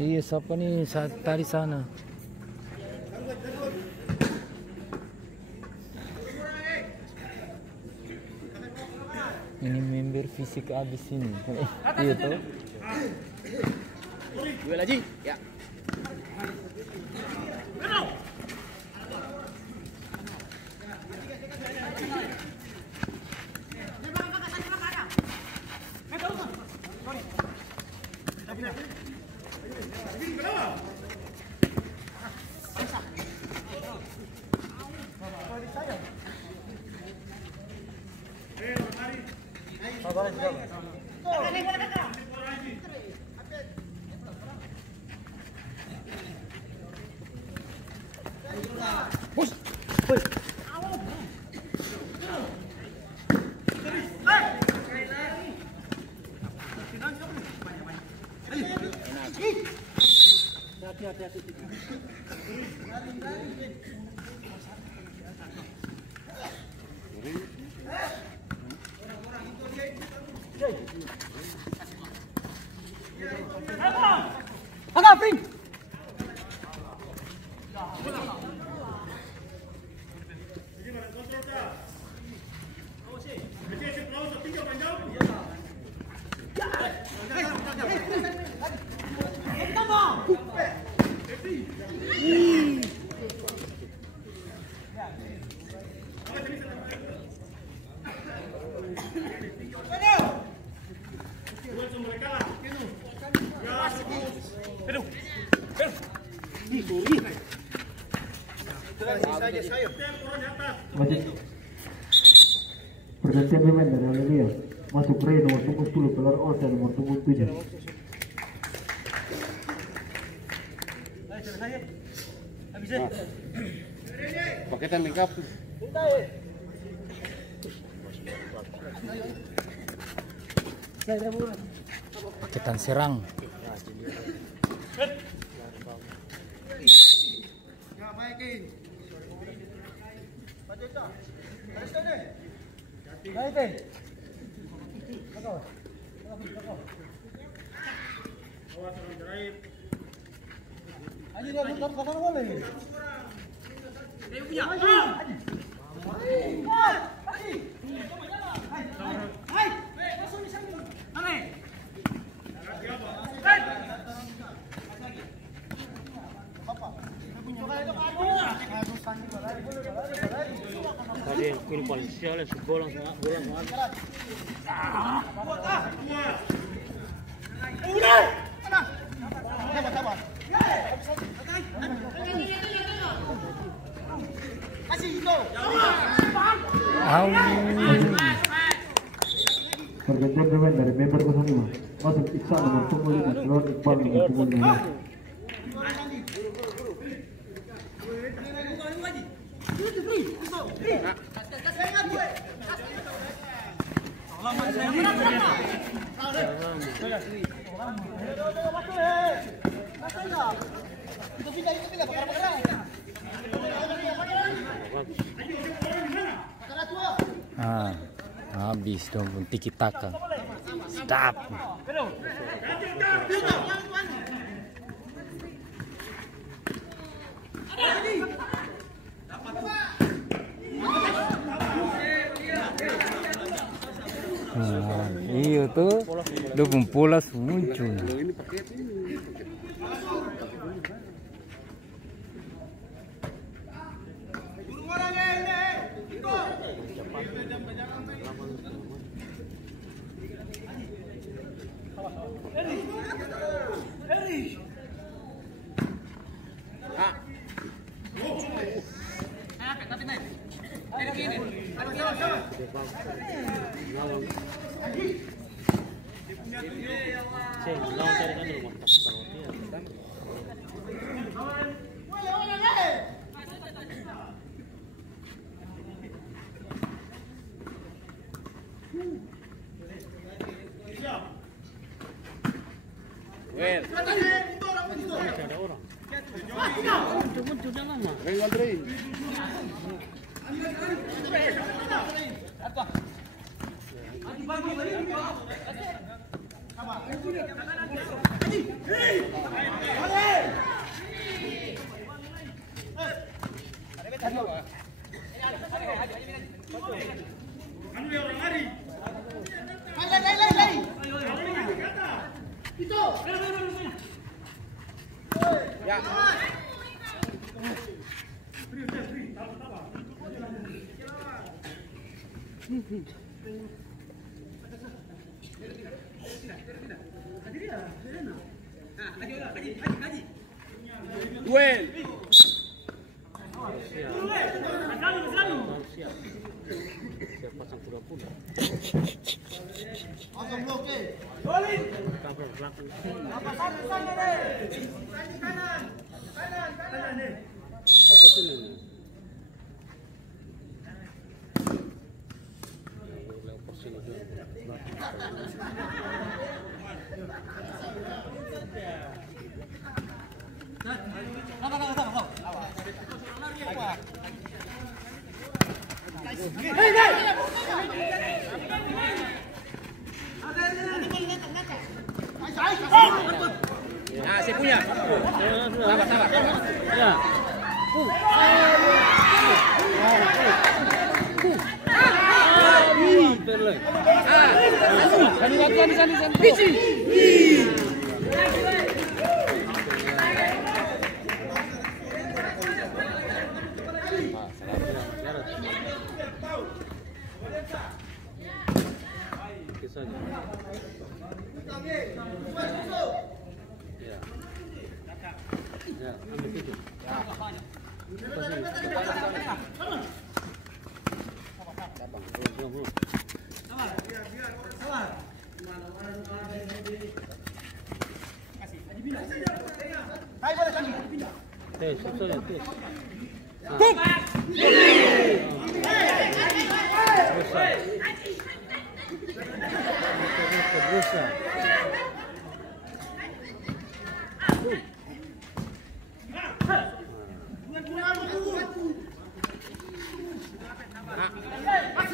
Iya, siapa nih tadi sana? Ini member fisik abis ini. Iya tuh. Dua lagi. Ya. Pergantian pemain dari Amelia. Masuk Ray nomor punggung 10, keluar Osa nomor punggung 7. Paketan lengkap. Paketan serang. Tadi yang kill polisial bola semua. Pergantian pemain dari member 05. Masuk Iksan nomor punggung 5, keluar Iqbal nomor punggung 5. Habis dong tiki taka. Stop. Iya tuh, udah pempolas muncul. Ini paket ini. Well, ada orang. Muncul jangan lama. Andrei. Duel. Siap pasang pura-pura. Cover belakang. Opportunity. Nah, saya punya. Sabar. Ya. Ya, ambil itu. Tes, tes. Berusaha.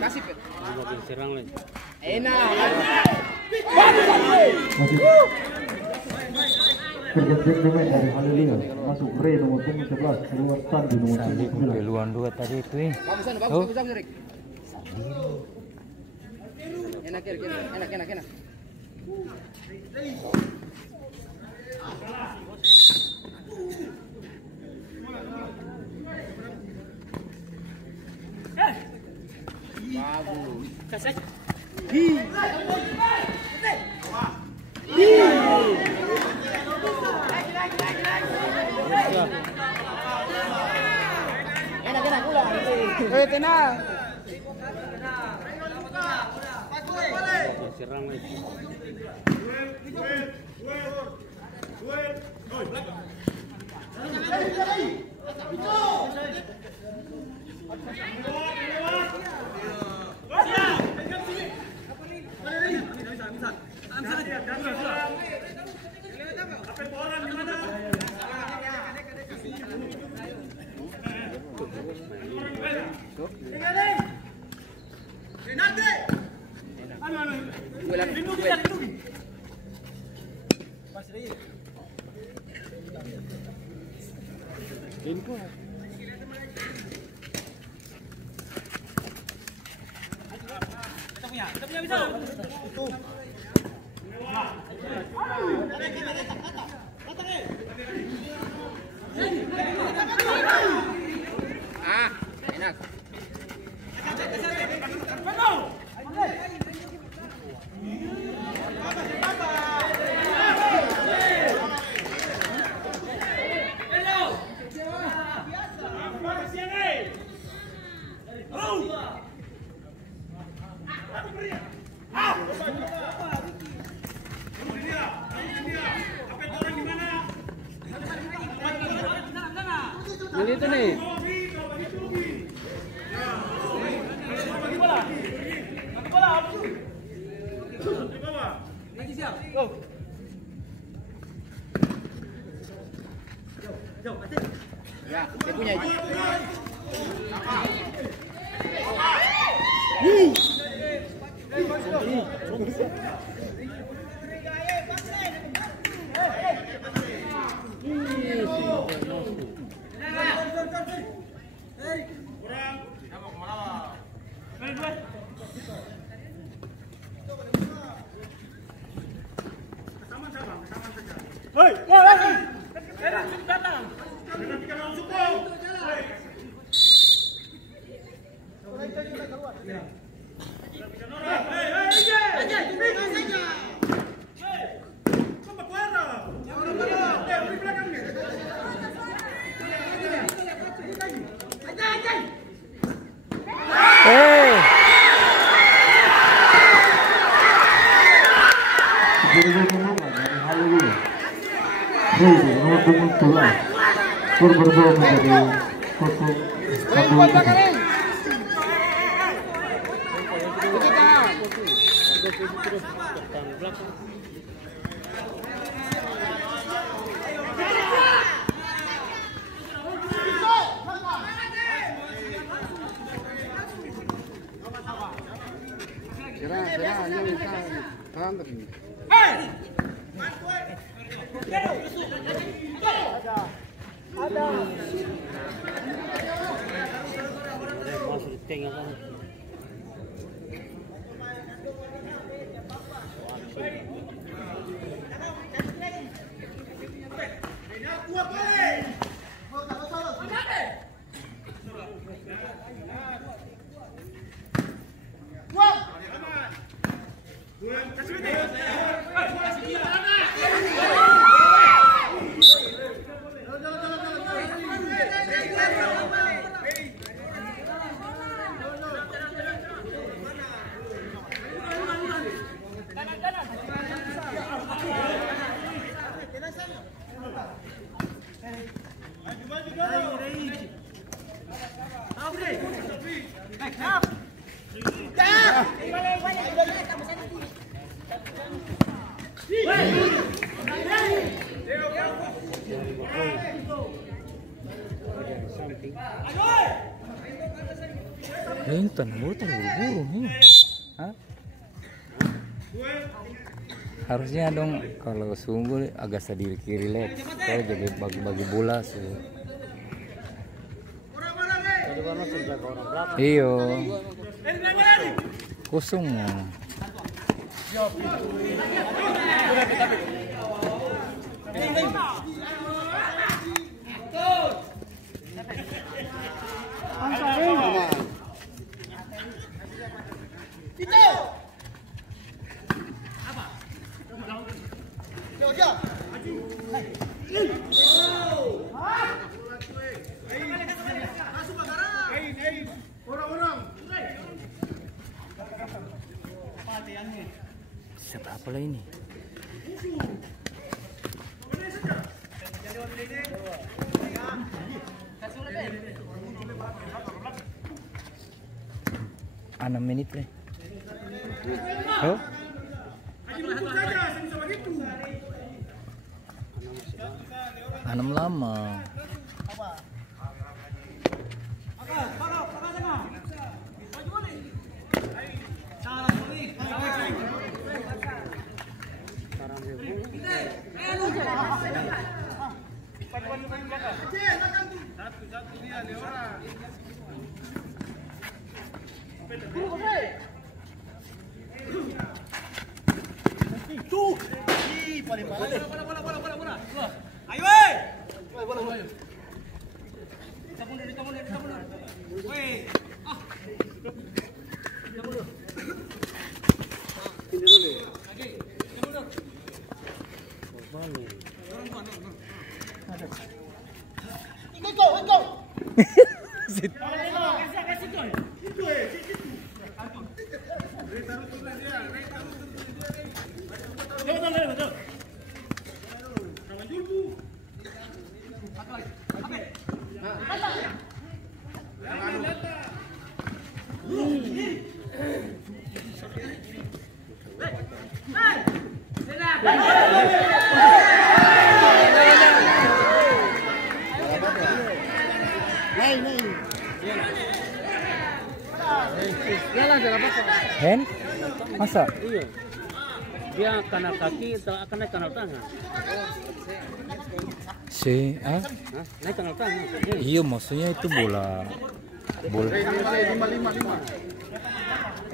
Kasih. Serang lagi. Enak. Pergantian pemain dari Haleluya masuk Ray nomor 11 keluar Sandi nomor 9. Peluang dua tadi itu ya. Bagus, Rick. Enak. Bagus. Enak ulang. Tenang. Serang lagi. Enak. Jadi itu nih. Ya, saya punya itu. Nomor punggung 12 skor berubah menjadi 0-1. Masuk tengah kan. Intan, buru-buru nih. Hah? Harusnya dong kalau sungguh agak sedikit relax. Kalau jadi bagi-bagi bola sih. Tadi kan masuk jaga orang belakang. Iyo. Kosong. Siapa lah ini? Enam menit nih. Oh? Enam lama. Hen? Masa? Iya. Dia kena kaki atau kena tangan. Hah? Naik tanggal kan? Iya, maksudnya itu bola.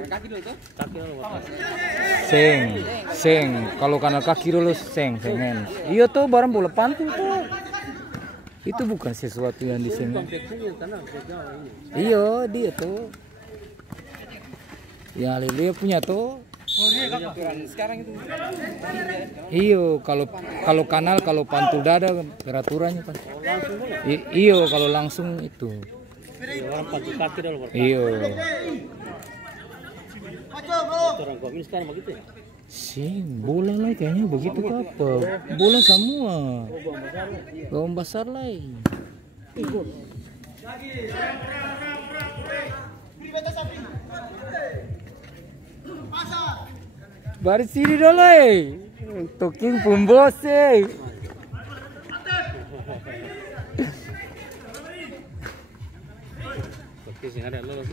Kaki dulu tuh. Kaki lalu apa? Seng. Kalau kanal kaki dulu sengen. Iya tuh barang bola pantul tuh. Itu bukan sesuatu yang diseng. Konteksnya karena jauh ini. Iya, dia tuh. Ya dia punya tuh. Sekarang itu. Iyo, kalau kanal kalau pantul dada peraturannya kan. Langsung boleh. Iyo, kalau langsung itu. Orang pantul kaki dulu. Iyo. Orang kok ini sekarang begitu ya? Sih, bola lah kayaknya begitu apa? Bola semua. Bawang besar lah. Baris sini dulu, Toking pembos, Oke, sih ada lo.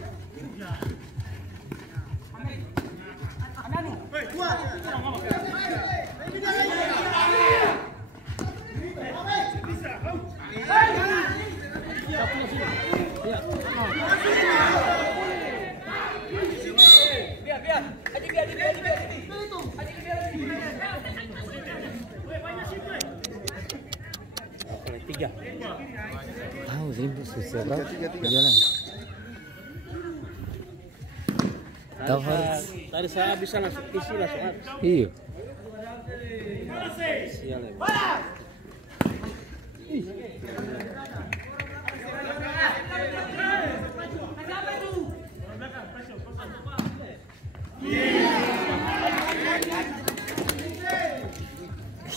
Tiga. Tahu sih susah berapa? Tiga lah. Tahu harus. Tadi saya bisa langsung isi langsung habis. Iya. Sial ya.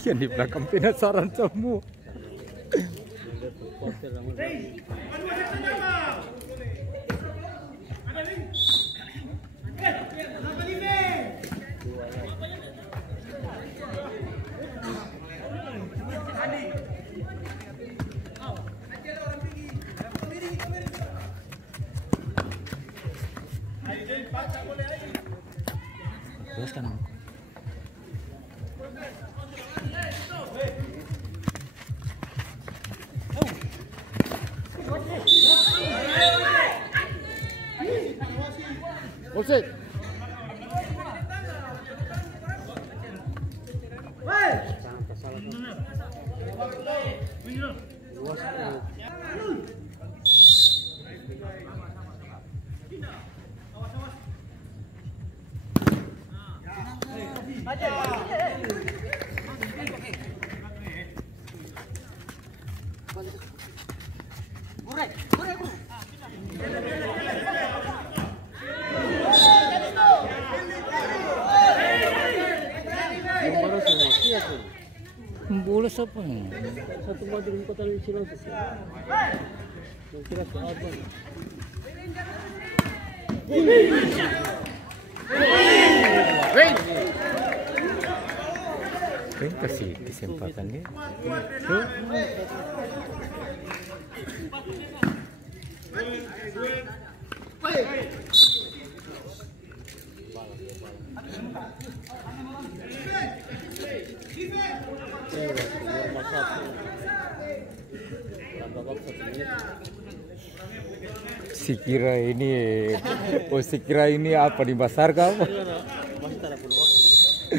Yang di belakang penasaran semua. Terus kan. Bolsek. Bola siapa? Satu mobil di kota Cilacap. Yang kira soal apa? Kan kasih kesempatan dia. Si kira ini apa di pasar kau? Masih tak ada pun waktu.